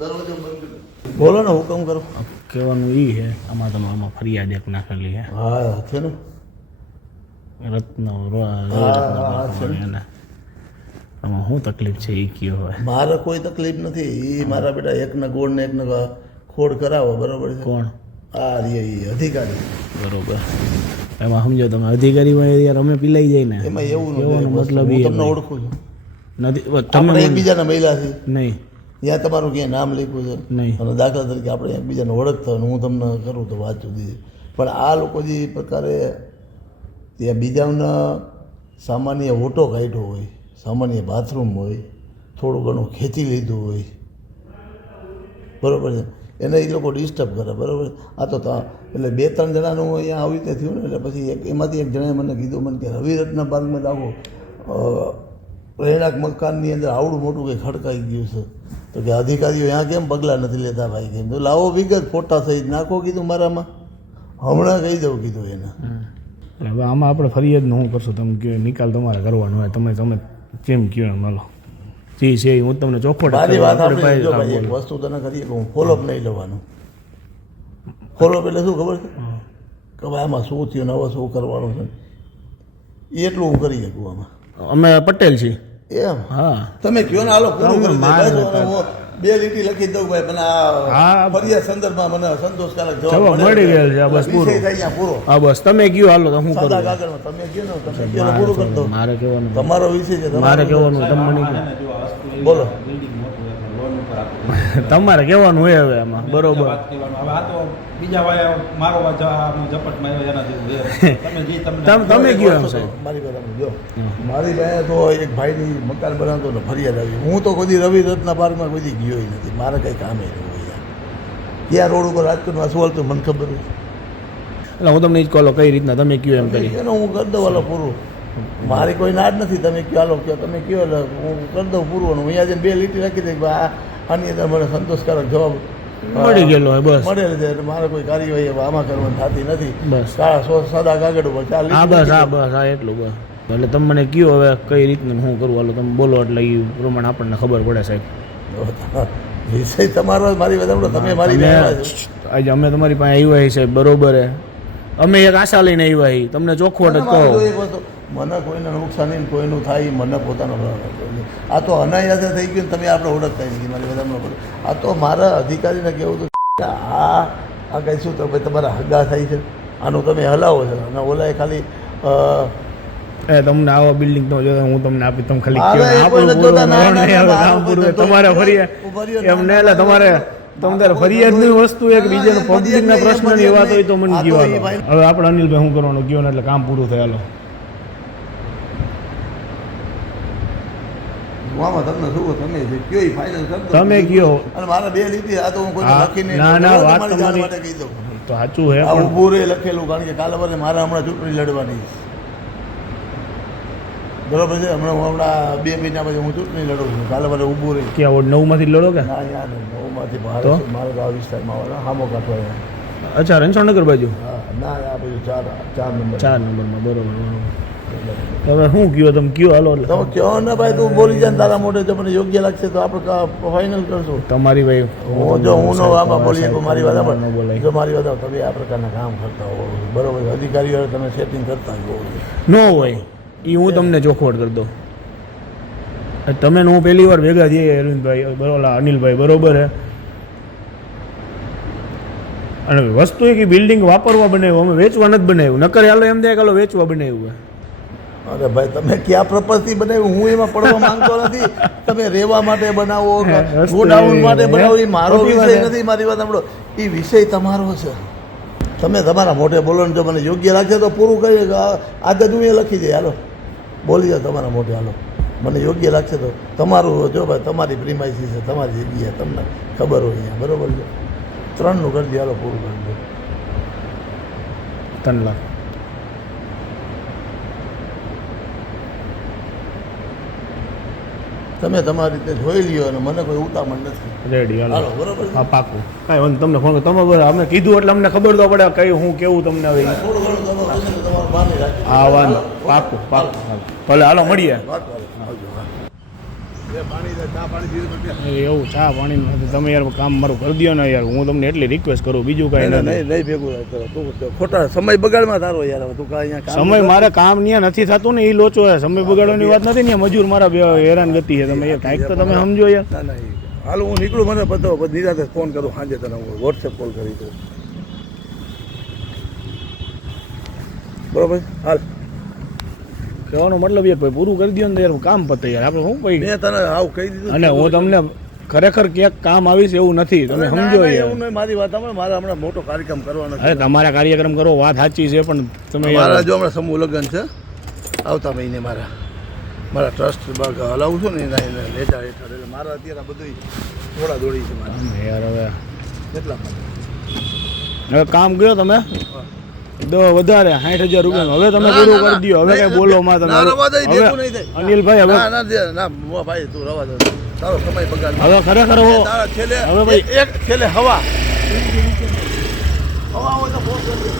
દરવાજો બંધ કરી બોલો ને હુકમ કરો. કહેવાનું એ છે આમાં તમે આમાં ફરિયાદ એક નાખેલી છે હા છે ને રત્ન આમાં શું તકલીફ છે એ કયો હોય. મારે કોઈ તકલીફ નથી. એ મારા બેટા એકને ગોળ ને એકને ખોડ કરાવો બરોબર છે. કોણ? આ રે અધિકારી. બરોબર. એમાં સમજો તમે અધિકારીમાં યાર અમે પીલાઈ જાય ને એમાં એવું કહેવાનો મતલબ હું એ તમને ઓળખું છું નથી. તમે એકબીજાના મહિલા છે નહીં ત્યાં તમારું ક્યાંય નામ લખ્યું છે નહીં. અને દાખલા તરીકે આપણે એકબીજાને ઓળખતા હોય હું તમને કરું તો વાત જુદી. પણ આ લોકો જે પ્રકારે ત્યાં બીજાના સામાન્ય ઓટો કાઢ્યો હોય, સામાન્ય બાથરૂમ હોય, થોડું ઘણું ખેંચી લીધું હોય બરાબર છે, એને એ લોકો ડિસ્ટર્બ કરે બરાબર. આ તો એટલે 2-3 જણાનું અહીંયા આવી રીતે થયું ને એટલે પછી એમાંથી એક જણાએ મને કીધું મને કે રવિરત્ન પાર્કમાં લાવો રહેણાંક મકાનની અંદર આવડું મોટું કંઈ ખડકાઈ ગયું છે તો કે અધિકારીઓ ત્યાં કેમ પગલાં નથી લેતા ભાઈ? કેમ તો લાવો વિગત ફોટા સહિત નાખો કીધું મારામાં હમણાં કહી દઉં કીધું એને. હવે આમાં આપણે ફરિયાદ નું શું કરશો? તમે કહો નિકાલ તમારે કરવાનો હોય તમે જેમ કહો એમ હાલો જી છે હું તમને ચોખ્ખો મારી વાત આપણે જો ભાઈ એક વસ્તુ તને કરીએ કે હું ફોલોઅપ નહીં લેવાનું. ફોલોઅપ એટલે શું ખબર છે કે ભાઈ આમાં શું થયું ને હવે શું કરવાનું છે એટલું હું કરી શકું આમાં. અમે પટેલ છીએ એમ? હા તમે કયો ને હાલો પૂરું કરી દઉં. 2 લીટી લખી દઉં ભાઈ મને આ ફરિયાદ સંદર્ભમાં મને સંતોષકારક જવાબ મળી ગયેલ છે. બસ પૂરો. પૂરો. હા બસ તમે કયો હાલો તો હું સાદા કરું. કાગળમાં તમે કયો ને તમે કયો પૂરું કરી દો. મારે કહેવાનું તમારો વિષય છે મારે કહેવાનું તમે મને કહો. બોલો. તમારે કહેવાનું હોય હવે આમાં બરોબર. તમે કયો એમ સાહેબ. મારી વાત જો મારી પાસે તો એક ભાઈની મકાન બનાવતો ને ફરિયાદ આવી. હું તો કોઈ રવિરત્ન પાર્કમાં કોઈ ગયો નથી. મારે કંઈ કામે નહીં હોય ત્યાં રોડ ઉપર રાજકોટમાં શું હાલતું મને ખબર હોય. એટલે હું તમને જ કહો કઈ રીતના તમે કયો એમ કરી એનો હું કરી દઉં હાલો પૂરું. મારી કોઈ નાડ નથી. તમે કયો હાલો કયો તમે કયો એટલે હું કરી દઉં પૂરું. અને હું અહીંયા જઈને 2 લીટી રાખી દઈ આની અંદર મને સંતોષકારક જવાબ મળી ગયેલો હોય બસ મળેલ છે. એટલે મારે કોઈ કાર્યવાહી આમાં કરવાની થતી નથી. બસ સાદા કાગળ ઉપર ચાલ. હા બસ હા બસ હા એટલું બસ. એટલે તમે મને કયો હવે કઈ રીતનું શું કરવું હાલો તમે બોલો એટલે એ પ્રમાણે આપણને ખબર પડે સાહેબ. વિષય તમારો મારી વાત તમે મારી આજે અમે તમારી પાસે આવ્યા સાહેબ બરોબર હે. અમે એક આશા લઈને આવ્યા તમને ચોખ્ખોટ જ કહો. મને કોઈને નુકસાની કોઈનું થાય મને પોતાનો આ તો અનાયાસે થઈ ગયું ને તમે આપણે ઓળખતા નથી મારી વાત. આ તો મારા અધિકારીને કહેવું હતું આ કંઈ શું તો ભાઈ તમારા હગા થાય છે આનું તમે હલાવો છો અને ઓલાએ ખાલી તમને આવા બિલ્ડિંગ તો જો હું તમને આપી તમે ખાલી તમારે ફરી એમ ને એટલે તમારે તમારે ફરિયાદની વસ્તુ એક બીજાનો પબ્લિકના પ્રશ્નની વાત હોય તો મને કહેવાનું. હવે આપણે અનિલભાઈ શું કરવાનું કયો ને એટલે કામ પૂરું થયેલો. તમને શું તમે કયો ફાઇનલ કરો તમે કયો અને મારા 2 લીટી આ તો હું કોઈ લખીને ના વાત તમારી માટે કહી દઉં તો સાચું હે ઊભું રે લખેલું કારણ કે કાલે મારે હમણાં ચૂંટણી લડવાની બરોબર છે. હમણાં 2 મહિના પછી હું ચૂંટણી લડું છું. કાલે મારે ઊભું રહી કે 9માંથી લડો કે ના યાર 9માંથી મારા ગામ વિસ્તારમાં હામો કાઢો. અચ્છા રણછોડનગર બાજુ. હા ના આ બધું 4 નંબરમાં બરોબર. હવે શું કયો તમે કયો હાલો તમે કયો ને ભાઈ તું બોલી જાય તારા મોઢે જો મને યોગ્ય લાગશે તો આપણે ફાઇનલ કરશું. તમારી ભાઈ હું નો આમાં બોલીએ મારી વાત જો મારી વાત તમે આ પ્રકારના કામ કરતા હો બરોબર અધિકારીઓ તમે સેટિંગ કરતા હો ન હોય એ હું તમને ચોખવટ કરી દઉં. તમે હું પહેલી વાર ભેગા થઈએ અરવિંદભાઈ બરોબર અનિલભાઈ બરોબર હે અને વસ્તુ એ કે બિલ્ડિંગ વાપરવા બનાવ્યું અમે વેચવા નથી બનાવ્યું નકર હાલો એમ થાય હાલો વેચવા બનાવ્યું. અરે ભાઈ તમે ક્યાં પ્રપતિ બનાવ્યું હું એમાં પડવા માંગતો નથી. તમે રહેવા માટે બનાવો ગોડાઉન માટે બનાવો એ મારો વિષય નથી. મારી વાત સાંભળો એ વિષય તમારો છે. તમે તમારા મોઢે બોલો ને જો મને યોગ્ય લાગશે તો પૂરું કરીએ આગળ હું એ લખી દઈએ હાલો બોલી જાઓ તમારા મોઢે હાલો મને યોગ્ય લાગશે તો તમારું જો ભાઈ તમારી પ્રિમાઇસી છે તમારી જગ્યાએ તમને ખબર હોય અહીંયા બરોબર છે 3નું કરી દે હાલો પૂરું કરી દો 3 લાખ. તમે તમારી રીતે જોઈ લ્યો અને મને કોઈ ઉતામળ નથી. રેડી હાલો બરોબર હા પાકું કાંઈ વાંધો તમને ફોન તમે અમે કીધું એટલે અમને ખબર તો પડે કઈ હું કેવું તમને હવે થોડું ઘણું તમારું બાંધી રાખજો. હા વાંધો પાકું ભલે હાલો મળીએ. એ પાણી દે, ચા પાણી દીધું કે? એવું ચા પાણી તમે યાર કામ મારું કરી દો ને યાર, હું તમને એટલી રિક્વેસ્ટ કરું, બીજું કાંઈ નહીં નથી. નહીં ભેગું કરો તું ખોટા સમય બગાડમાં તારો યાર હવે તું કાંઈ અહીંયા કામ સમય મારે કામ ત્યાં નથી થતું ને, એ લોચો છે. સમય બગાડવાની વાત નથી ને, મજૂર મારા હેરાન ગતિ છે. તમે યાર કાંઈક તો તમે સમજો યાર. ના ના હાલ હું નીકળું, મને બધો નિરાતે ફોન કરું સાંજે તને, હું વોટ્સએપ કોલ કરી દઉં. બરોબર હાલ. કહેવાનો મતલબ યાર ભાઈ પૂરું કરી દો ને યાર, કામ પતે યાર. આપણે શું ભાઈ, મેં તને આવું કહી દીધું. અને હું તમને ખરેખર ક્યાંક કામ આવીશ એવું નથી, તમે ના, સમજો ના, યાર. એવું નહીં, મારી વાત સાંભળ, મારે હમણાં મોટો કાર્યક્રમ કરવાનો છે. અરે તમારા કાર્યક્રમ કરો, વાત સાચી છે, પણ તમે મારા યાર જો હમણાં સમૂહ લગ્ન છે આવતા મહિને, મારા ટ્રસ્ટ બાગ હલાવું છું ને એના હેઠળ એટલે મારા અત્યારે બધું થોડા દોડી છે મારા યાર હવે એટલા માટે. હવે કામ કર્યો તમે વધારે 60,000 રૂપિયા, હવે તમે પૂરું કરી દો. હવે કઈ બોલો માં તમે. ના, રવા દે, હવે ભેગું નહીં થાય. અનિલભાઈ હવે ના ના ના મુવા ભાઈ તું રવા દે, તારો સમય બગાડ. હવે ખરેખર તારા છેલ્લે હવે ભાઈ એક છેલ્લે હવા હોય તો ફોન કરજો.